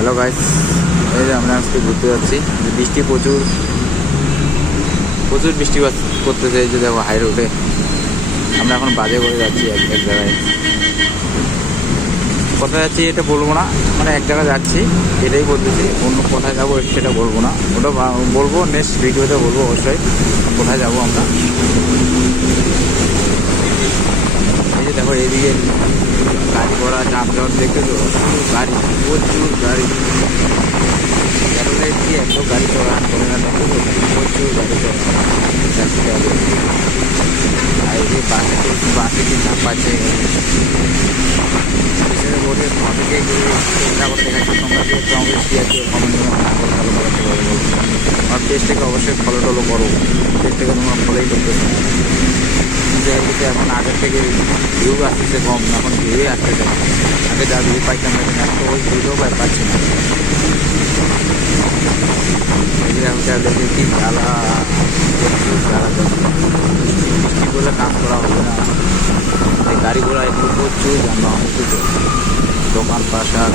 Hello guys, এই যে আমরা আজকে ঘুরতে যাচ্ছি। বৃষ্টি প্রচুর বৃষ্টি করতেছে। এই যে দেখো হাই রোডে আমরা এখন বাজে করে যাচ্ছি এক জায়গায়। কোথায় যাচ্ছি এটা বলবো না, মানে এক জায়গায় যাচ্ছি এটাই বলতেছি। অন্য কোথায় যাবো সেটা বলবো না, ওটা বলবো নেক্সট ভিডিওতে বলবো অবশ্যই কোথায় যাবো আমরা। এই যে দেখো এইদিকে গাড়ি ঘোড়া যানজট দেখতে তো, গাড়ি প্রচুর গাড়ি, ক্যারোলাইট দিয়ে এত গাড়ি চলান করে না, দেখতে তো প্রচুর গাড়ি চলান যাচ্ছে। আর এই যে বাসে কি চাপাচ্ছে পিছনে বোর্ডে অনেকে চেষ্টা করতে গেছে। তোমরা যে একটু আমাদের কি আছে কমেন্ট না করে ভালো করাতে পারো বলো। আমার পেজটাকে অবশ্যই ফলো টলো করো, পেজটাকে তোমরা ফলোই করতেছো না। জায়গাতে এখন আগের থেকে ভিউ আসতেছে কম, এখন ভিউই আসতেছে। আগে যা ভিউ পাইতাম এখন তো ওই ভিউও পাচ্ছি না। দেখে কি জ্বালা, প্রচুর জ্বালা যাচ্ছে। বৃষ্টি বলে কাজ করা হবে না, এই গাড়ি ঘোড়া এগুলো প্রচুর যানবাহন, দোকান পাশার